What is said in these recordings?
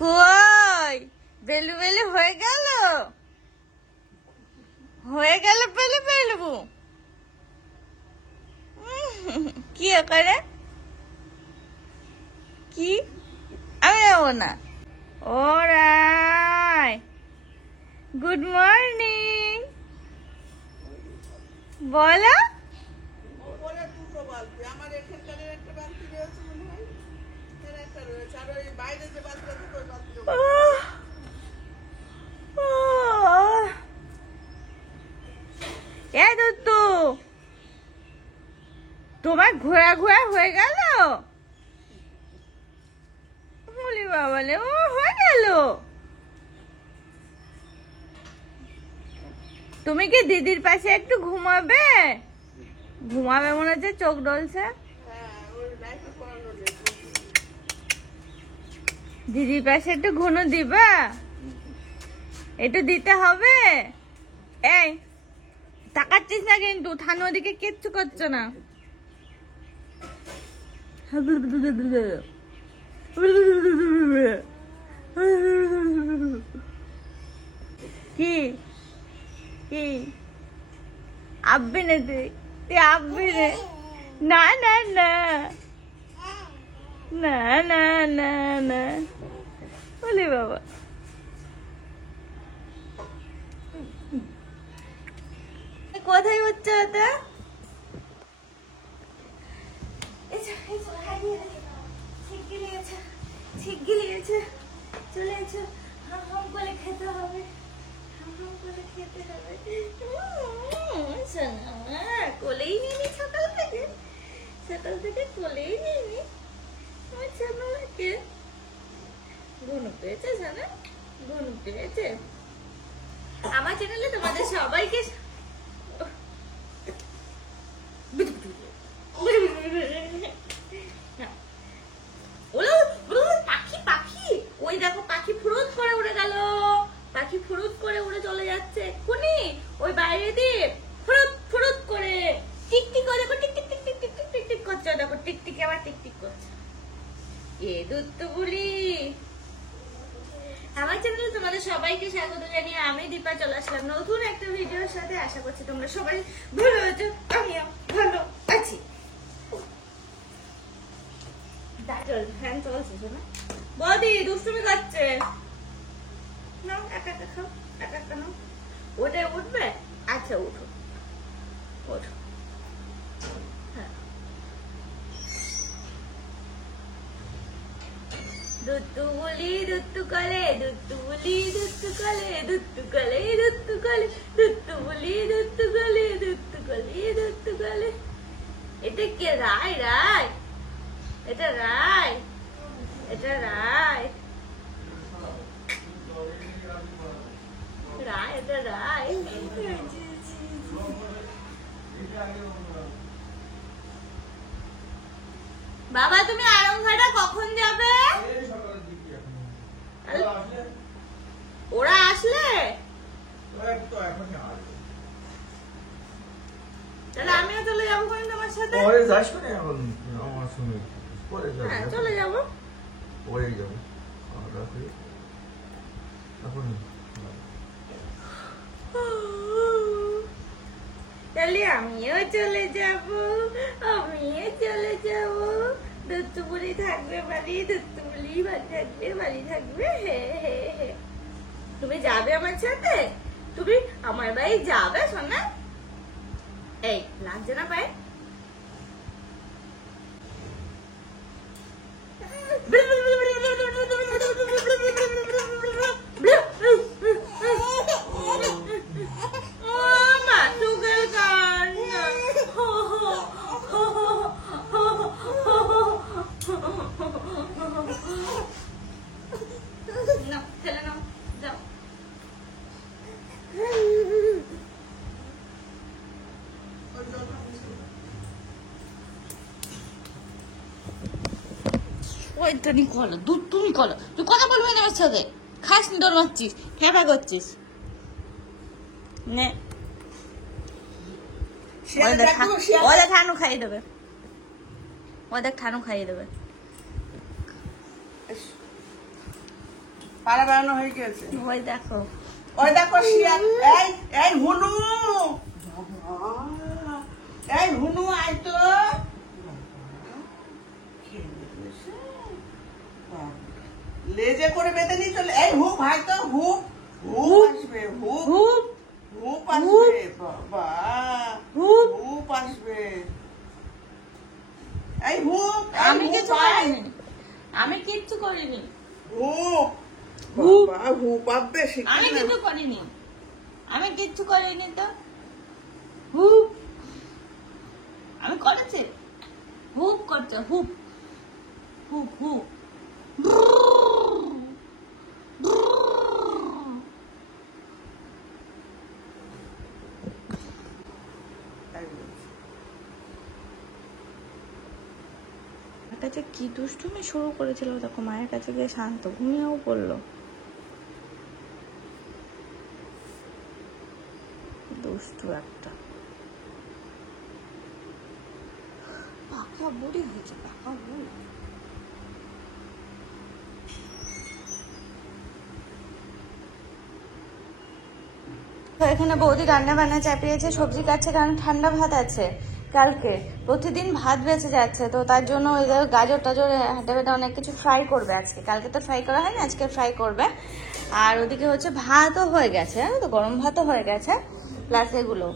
কই বেলু বেলু হয়ে গেল পেলে বেলবু কি করে কি আমি যাবো না ওরাই গুড মর্নিং বলো তোমার ঘোরা ঘোরা হয়ে গেল বলি বাবালে ও হয়ে গেল তুমি কি দিদির পাশে একটু ঘুমাবে মনে হচ্ছে চোখ ডলছে দিদির পাশে একটু ঘুনো দিবা একটু দিতে হবে এই তাকাচ্ছিস না কিন্তু থানো ওদিকে কিচ্ছু করছো না কি কি আব্বে না তুই আব্বে না না না না না না না বলি বাবা কোথায় হচ্ছে ওটা চলে এসো হাম করে খেতে হবে কোলেই নিনি সকাল থেকে কোলেই নিনি আমার ছোটকে ঘুনু পেয়েছে জানা ঘুনু পেয়েছে আমার চ্যানেলে তোমাদের সবাইকে পাখি ওই দেখো পাখি ফুরুত করে উড়ে গেল পাখি ফুরুত করে উড়ে চলে যাচ্ছে এক্ষুনি ওই বাইরে দিয়ে ফুরুত করে টিকটিক করে দেখো টিকটিক টিকটিক টিকটিক টিকটিক করছে দেখো টিকটিক আবার টিকটিক করছে এ দুত্তু বলি আমার চ্যানেলে তোমাদের সবাইকে স্বাগত জানিয়ে আমি দীপা চলে আসলাম নতুন একটা ভিডিওর সাথে আশা করছি তোমরা সবাই ভালো আছো আমিও ভালো আছি ফ্যান চলছে শোনা বদি দুষ্টুমি করছে নাও একা একা খাও একা একা নাও ওটাই উঠবে আচ্ছা উঠো ওঠো হ্যাঁ দুত্তু বলি দুত্তু কলে দুত্তু বলি দুত্তু কলে দুত্তু কলে দুত্তু কলে দুত্তু বলি দুত্তু কলে দুত্তু কলে দুত্তু কলে এটা কে রায় রায় এটা রায় এটা রায় রায় এটা রায় বাবা তুমি আরংঘাটা কখন যাবে ওরা আসলে তাহলে আমিও চলে যাবো কোন তোমার সাথে হ্যাঁ চলে যাবো তাহলে আমিও চলে যাবো দুত্তুপুরি থাকবে বাড়ি দুত্তুপুরি বাড়ি থাকবে হে হে হে তুমি যাবে আমার সাথে তুমি আমার বাড়ি যাবে সোনা এই লাগছে না পায়ে তুমি কলো তুই কথা বলবি না আমার সাথে খাস নি তোর মারছিস ফেঁপা করছিস নে ঠানু খাইয়ে দেবে ঠানু খাইয়ে দেবে পাড়া বানানো হয়ে গেছে। ওই দেখো শিয়াল। এই হুনু, এই হুনু আয় তো। লেজে করে বেঁধে নিয়ে চলে। এই হুপ ভাই তো, হুপ হুপ আসবে, হুপ হুপ হুপ আসবে। বাবা হুপ আসবে। এই হুপ, আমি কিছু করিনি, আমি কিচ্ছু করিনি। হুপ হুপ। বাবা হুপ আসবে। আমি কিছু করিনি, আমি কিচ্ছু করিনি তো। হুপ আমি করেছি, হুপ করছে, হুপ হুপ হুপ। কাছে কি দুষ্টুমি শুরু করেছিল দেখো, মায়ের কাছে গিয়ে শান্ত, ঘুমিয়েও পড়লো। দুষ্টু একটা পাকা বুড়ি হয়েছে, পাকা বুড়ি। তো এখানে বৌদি রান্না বান্না চাপিয়েছে, সবজি কাটছে, কারণ ঠান্ডা ভাত আছে কালকে। প্রতিদিন ভাত বেঁচে যাচ্ছে, তো তার জন্য ওই গাজর টাজর হাঁটে বেটে অনেক কিছু ফ্রাই করবে আজকে। কালকে তো ফ্রাই করা হয়নি, আজকে ফ্রাই করবে। আর ওদিকে হচ্ছে ভাতও হয়ে গেছে, তো গরম ভাতও হয়ে গেছে, প্লাস এগুলো।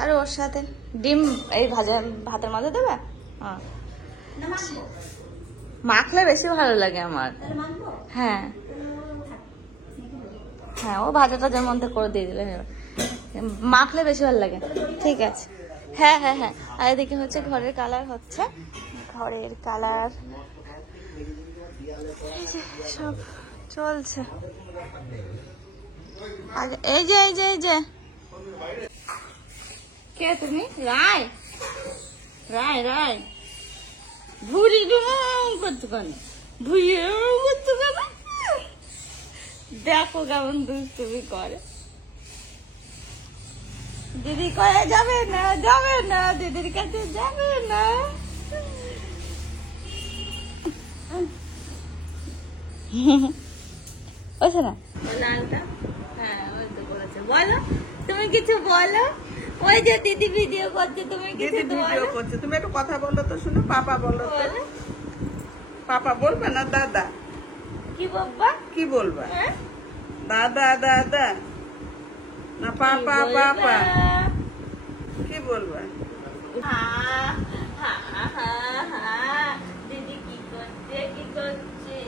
আর ওর সাথে ডিম এই ভাজা ভাতের মধ্যে দেবে। হ্যাঁ, মাখলে বেশি ভালো লাগে আমার। হ্যাঁ হ্যাঁ, ও ভাজাটা যেমন মধ্যে করে দিয়ে দিলে মাখলে বেশি ভালো লাগে। ঠিক আছে, হ্যাঁ হ্যাঁ হ্যাঁ। আর এদিকে হচ্ছে ঘরের কালার হচ্ছে, ঘরের কালার সব চলছে। আগে এই যে এই যে এই যে কে তুমি? রায় রায় রায় ভুড়ি করছো কেন? ভুড়ি করছো কেন? দেখো কেমন দুষ্টুমি করে। দিদি কয়ে যাবে না, যাবে না, দিদির কাছে যাবে না। ওছে না লালটা, হ্যাঁ ওই তো বলেছে। বলো তুমি কিছু বলো, ওই যে দিদি ভিডিও করছে, তুমি কিছু ভিডিও করছে। তুমি একটু কথা বলো তো, শুনো। পাপা বলো তো। পাপা বলবে না দাদা? কি বাবা কি বলবা? দাদা দাদা না পাপা পাপা কি বলবা? দিদি কি করছে, কি করছে?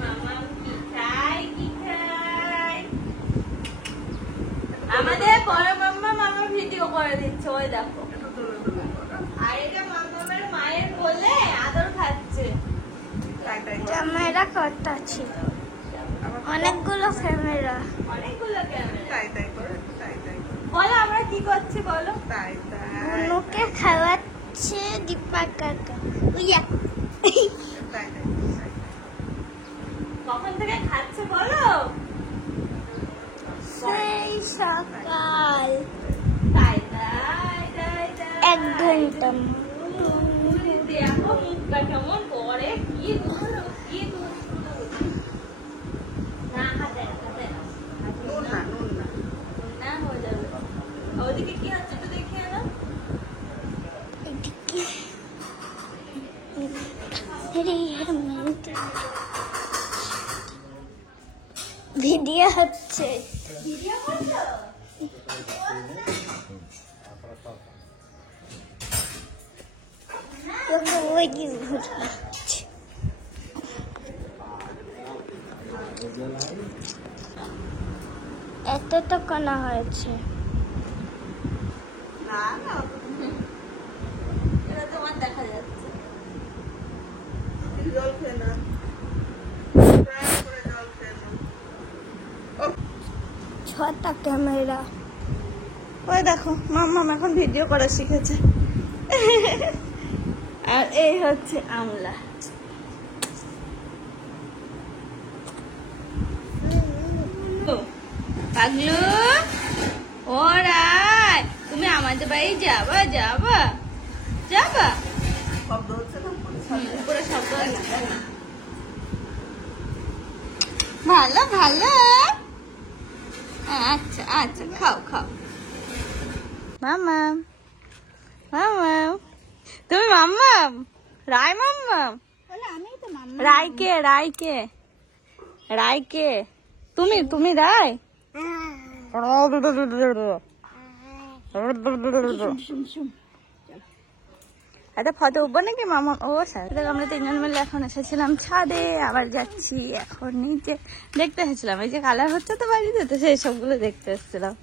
মামা কি খায়, কি খায়? আমাদের বড় মাম্মা মামা ভিডিও করে দিচ্ছে, ওই দেখো। আর এটা মাম্মামের মায়ের বলে আদর খাচ্ছে। ক্যামেরা কটা ছিল, অনেকগুলো ক্যামেরা, অনেকগুলো ক্যামেরা। তাই তাই করে, তাই তাই করে, বলো আমরা কি করছি বলো। তাই তাই মুনুকে খাওয়াচ্ছে দীপা কাকা। উইয়া তাই তাই। কখন থেকে খাচ্ছে বলো। সেই সকাল তাই তাই তাই তাই 1 ঘন্টা। দেখো মুখটা কেমন করে, কি দুষ্টু, কি দুষ্টু। না হাতে হাতে নুন না, নুন না। না হয়ে যাবে। ওদিকে কি হচ্ছে একটু দেখিয়ে না। ভিডিও হচ্ছে। ভিডিও করছো? ওই কি ঘুরছে। এত তো কানা হয়েছে। না না, এটা তোমার দেখা যাচ্ছে। জল খেয়ে না, করে জল খেয়ে না। 6টা ক্যামেরা। ওই দেখো মাম্মাম এখন ভিডিও করা শিখেছে। আর এই হচ্ছে আমলা। পাগলু ওরাই, তুমি আমাদের বাড়ি যাবা যাবা যাবা? শব্দ হচ্ছে না? উপরে শব্দ হচ্ছে। ভালো ভালো, আচ্ছা আচ্ছা, খাও খাও। মাম্মাম মাম্মাম, তুমি মাম্মাম, রায় মাম্মাম, আমি তো মাম্মা। রায়কে রায়কে রায়কে, তুমি তুমি রায়। একটা ফটো উঠবো নাকি মামা? ও স্যার, আমরা 3 জন মিলে এখন এসেছিলাম ছাদে, আবার যাচ্ছি এখন নিচে। দেখতে এসেছিলাম এই যে কালার হচ্ছে তো বাড়িতে, তো সেই সবগুলো দেখতে এসেছিলাম।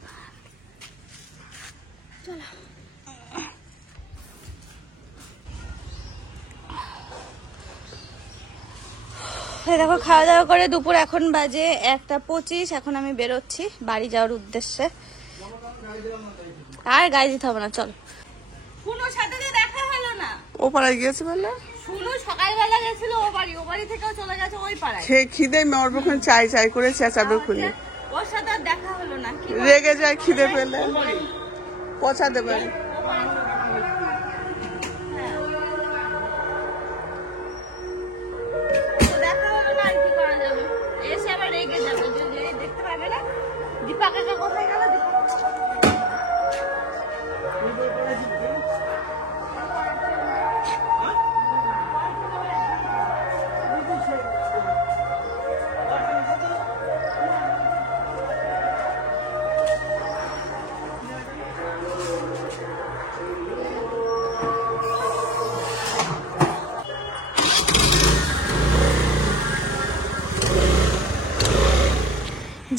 দেখো খাওয়া দাওয়া করে দুপুর এখন বাজে 1:25, এখন আমি বেরোচ্ছি বাড়ি যাওয়ার উদ্দেশ্যে। আর গাড়ি দিতে হবে না, চল। শুনুর সাথে তো দেখা হলো না। ও পাড়ায় গিয়েছে বলে? শুনু সকালবেলা গেছিল ও বাড়ি থেকেও চলে গেছে ওই পাড়ায়। সে খিদে মরবক্ষণ চাই চাই করে চেঁচাবে খুলে। ওর সাথে আর দেখা হলো না। কি রেগে যায় খিদে পেলে, পচা দেবে। দেখা হলো না, আর কি করা যাবে? এসে আবার রেগে যাবে, দেখতে পাবে না। দীপা কাকা কোথায় গেল?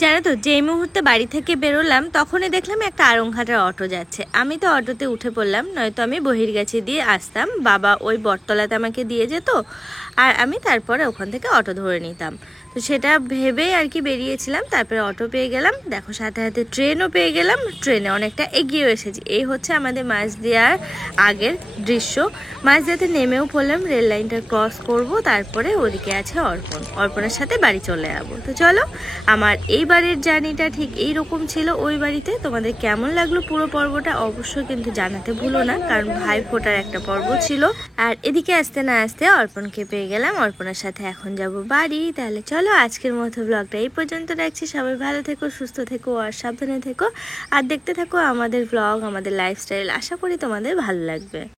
জানো তো, যেই মুহূর্তে বাড়ি থেকে বেরোলাম তখনই দেখলাম একটা আরংঘাটার অটো যাচ্ছে। আমি তো অটোতে উঠে পড়লাম, নয়তো আমি বহির্গাছি দিয়ে আসতাম, বাবা ওই বটতলাতে আমাকে দিয়ে যেত, আর আমি তারপরে ওখান থেকে অটো ধরে নিতাম। তো সেটা ভেবেই আর কি বেরিয়েছিলাম। তারপরে অটো পেয়ে গেলাম, দেখো সাথে সাথে ট্রেনও পেয়ে গেলাম, ট্রেনে অনেকটা এগিয়ে এসেছি। এই হচ্ছে আমাদের মাঝদিয়ার আগের দৃশ্য। মাঝদিয়াতে নেমেও পড়লাম, রেল লাইনটা ক্রস করব, তারপরে ওদিকে আছে অর্পণ, অর্পণের সাথে বাড়ি চলে যাবো। তো চলো, আমার এইবারের জার্নিটা ঠিক এইরকম ছিল ওই বাড়িতে। তোমাদের কেমন লাগলো পুরো পর্বটা অবশ্যই কিন্তু জানাতে ভুলো না, কারণ ভাই ফোটার একটা পর্ব ছিল। আর এদিকে আসতে না আসতে অর্পণকে পেয়ে গেলাম, অর্পণের সাথে এখন যাব বাড়ি। তাহলে চলো, আজকের মতো ব্লগটা এই পর্যন্ত রাখছি। সবাই ভালো থেকো, সুস্থ থেকো, আর সাবধানে থেকো, আর দেখতে থাকো আমাদের ব্লগ, আমাদের লাইফস্টাইল। আশা করি তোমাদের ভালো লাগবে।